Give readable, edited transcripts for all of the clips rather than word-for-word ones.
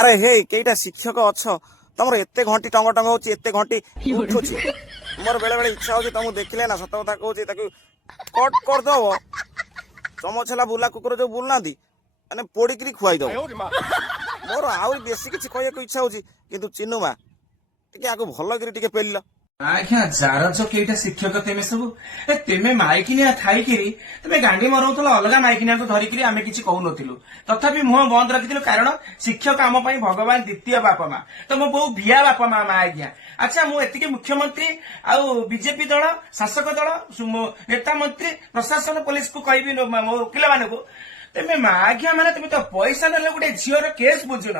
अरे हे केईटा शिक्षक अच्छ तुम एत घंटी टंग टंग हो एत घंटी उठुची मोर बेले बेले इच्छा हो तुमको देखिले ना सत कथा कहूँ कट करदब चमचला बुला कुकुर जो बुलना मैंने पोड़िकी खुआई दब मोर आउ बेसी किसी कहू इच्छा हो चिन्नु मा टे आगे भल कर पेल आज्ञा जार केटा शिक्षक तेमे सब तेमे माइकिनिया थाईकिरी तुम गांडी मरौल अलग माइकिनिया को धरिकी आम कि कहून तथापि मुह बंद रखी कारण शिक्षक आम भगवान द्वितीय बापा माँ तो मो बहु भिया बापा माँ माँ आज्ञा अच्छा मुझे मुख्यमंत्री आउ बीजेपी दल शासक दल नेता मंत्री प्रशासन पुलिस को कहि मो वकिल मानक तेमे आज्ञा माने तुम तो पैसा नेले गोटे झीर केस बुझुन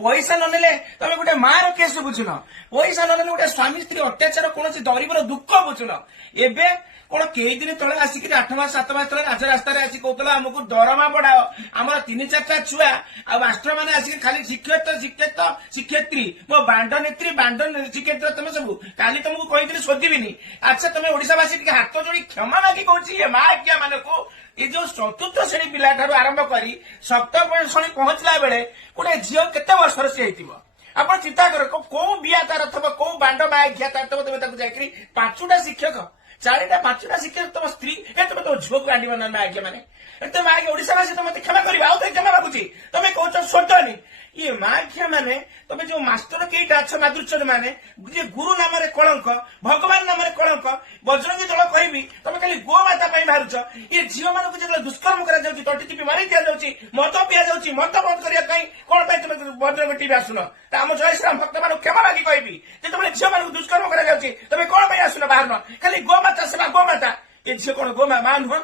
पैसा ननेले तुम गोटे मार केस बुझुन पैसा ननेले गोटे स्वामी स्त्री अत्याचार कौन गरीबर दुख बुझुन एबे कौन कई दिन तले आसिक 8 मास 7 मास तले राजरास्ता आसिक कहला आमको दरमा बढ़ाओ आम 3-4टा छुआ आ मास्टर मैंने आसिक खाली शिक्षयित्री मो बांड नेत्री बांड शिक्षयित्री तुम सब काली तुमको कही शोधीबी अच्छा तुम ओडावासी हाथ जोड़ी क्षमा मागी कहे माँ आज्ञा मान को ये जो चतुर्थ श्रेणी पिला आरंभ कर सप्तम श्रेणी पहुंचला बेले गोटे झील केते वर्षर सी आप चिंता कर कौ बिया तार थब कौ बांड माया तार थब तुम जाकि 5टा शिक्षक 5टा शिक्षक तुम स्त्री तुम तो झील को गांडी बना आज्ञा मैंने तुम आगे ओडावासी तुम क्षमा कर क्षमा मागुची तुम कौच शोधनी ये माख्या माने तुम जो मास्टर केटा अच्छ मादुर्चर माने गुरु नाम कलंक भगवान नाम कलंक बजरंगी दल कहबी तुम खाली गोमाता बाहरुच ये झील मानक जो दुष्कर्म कर मारी दि मद पि मद बंद करने कौन तुम बजरंग टीवी आसुन आम जय श्रीराम भक्त मान क्षमा मागी कहबी तुम झील मानक दुष्कर्म कर कौन आसुन बाहर खाली गोमाता सेवा गोमाता ये झील कौन गोमा मां नुह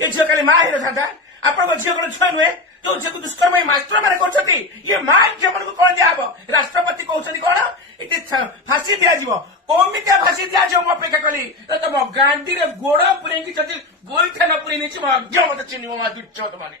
ये झील खाली माँ ही था आपण झील कौन छुआ नुहे जो झील दुष्कर्म मास्टर मैंने कर ये माँ झील मान कौन दिहब राष्ट्रपति कहते कौन ये फांसी दिज्व कमिका फांसी दिज्व मु अपेक्षा कली तुम गांधी गोड़ पुरे गोईठा न पुरे मत चिन्ह माँ दुर्चत मैंने